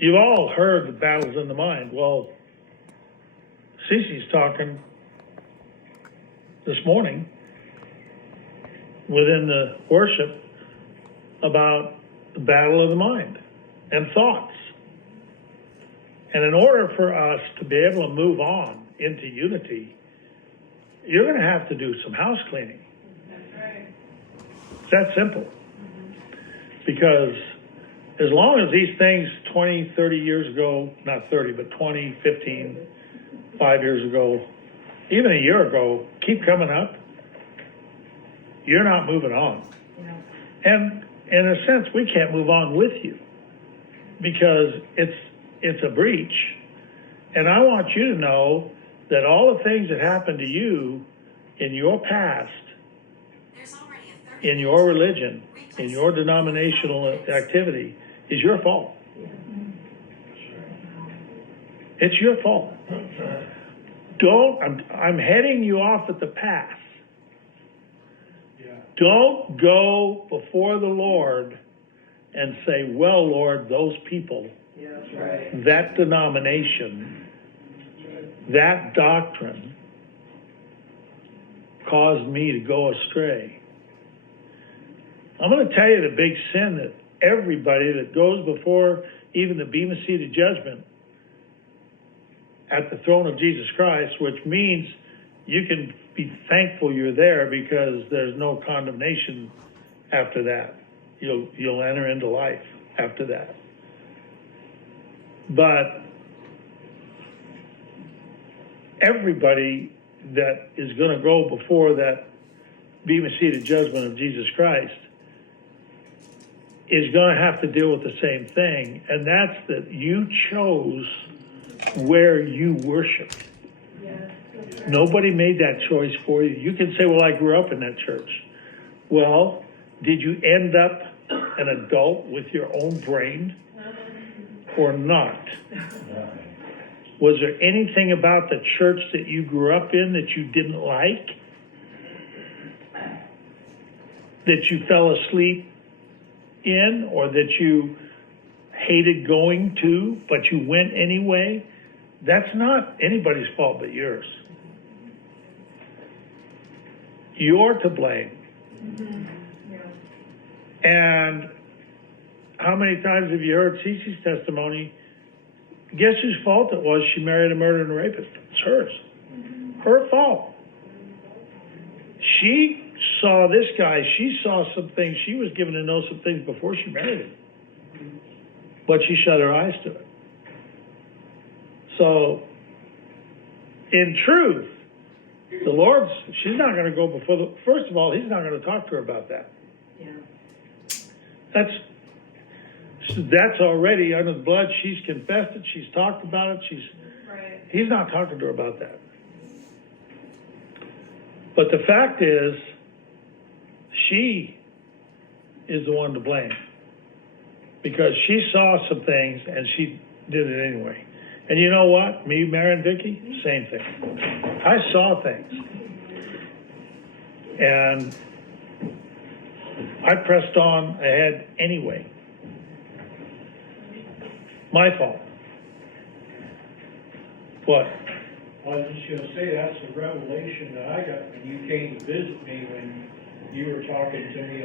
you've all heard the battles in the mind. Well, Cece's talking this morning within the worship about the battle of the mind and thoughts. And in order for us to be able to move on into unity, you're going to have to do some house cleaning. That's right. It's that simple. Because as long as these things 20, 30 years ago, not 30, but 20, 15, 5 years ago, even a year ago, keep coming up, you're not moving on. Yeah. And in a sense, we can't move on with you because it's a breach. And I want you to know that all the things that happened to you in your past, in your religion, in your denominational activity, is your fault. It's your fault. I'm heading you off at the pass. Don't go before the Lord and say, well, Lord, those people, that denomination, that doctrine caused me to go astray. I'm going to tell you the big sin that everybody that goes before even the Bema Seat of judgment at the throne of Jesus Christ, which means you can be thankful you're there because there's no condemnation after that. You'll enter into life after that. But everybody that is going to go before that Bema Seat of judgment of Jesus Christ is going to have to deal with the same thing, and that's that you chose where you worshiped. Nobody made that choice for you. You can say, well, I grew up in that church. Well, did you end up an adult with your own brain or not? Was there anything about the church that you grew up in that you didn't like? That you fell asleep in, or that you hated going to, but you went anyway? That's not anybody's fault but yours. You're to blame. And how many times have you heard Cece's testimony? Guess whose fault it was? She married a murderer and a rapist. It's hers. Her fault. She saw this guy. She saw some things. She was given to know some things before she married him. But she shut her eyes to it. So, in truth, the Lord's, she's not going to go before the, first of all, he's not going to talk to her about that. Yeah. That's already under the blood. She's confessed it. She's talked about it. Right. He's not talking to her about that. But the fact is, she is the one to blame because she saw some things and she did it anyway. And you know what? Me marrying Vicky, same thing. I saw things. And I pressed on ahead anyway. My fault. What? I was just gonna say, that's a revelation that I got when you came to visit me, when you were talking to me